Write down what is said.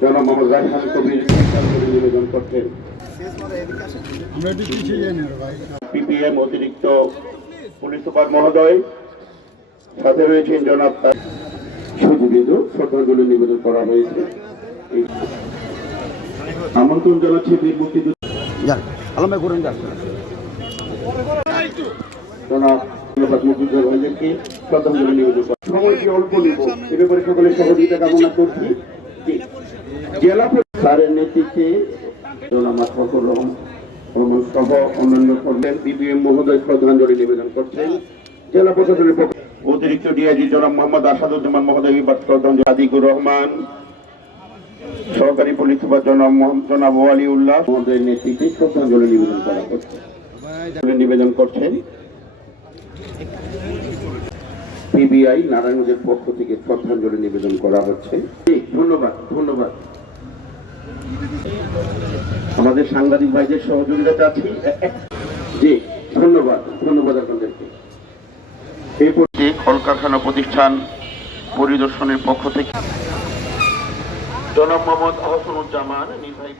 জনাব মোহাম্মদ রায়হান কবির শ্রদ্ধাঞ্জলি নিবেদন করছেন। পিপিএম অতিরিক্ত পুলিশ সুপার মহোদয়, সাথে রয়েছেন জনাব সুধীবৃন্দু, শ্রদ্ধাঞ্জলি নিবেদন করা হয়েছে। আমন্ত্রণ জানাচ্ছি বীর মুক্তিযোদ্ধা জনাব ধন্যবাদ মুক্তিযোদ্ধা ভাইদেরকে শ্রদ্ধাঞ্জলি নিবেদন করা। সময়টি অল্প নিব, এ ব্যাপারে সকলের সহযোগিতা কামনা করছি। জেলা স্যারের নেতৃত্বে জনাব ফখরুল রহমান সহ অন্যান্য কর্মীর বিপিএম মহোদয় শ্রদ্ধাঞ্জলি নিবেদন করছেন। জেলা প্রশাসনের পক্ষ অতিরিক্ত ডিআইজি জনাব মোহাম্মদ আসাদুজ্জামান মহোদয় শ্রদ্ধাঞ্জলি, আদিকুর রহমান সহকারী পুলিশ সুপার জনাব ওয়ালিউল্লাহ মহোদয়ের নেতৃত্বে শ্রদ্ধাঞ্জলি নিবেদন করা হচ্ছে। নিবেদন করছেন পিবিআই নারায়ণগঞ্জের পক্ষ থেকে শ্রদ্ধাঞ্জলি নিবেদন করা হচ্ছে। ধন্যবাদ ধন্যবাদ। আমাদের সাংবাদিক ভাইদের সহযোগিতা চাচ্ছি। জি ধন্যবাদ ধন্যবাদ আপনাদেরকে। এই কলকারখানা প্রতিষ্ঠান পরিদর্শনের পক্ষ থেকে জনাব মোহাম্মদ আহসানুজ্জামান নির্বাহী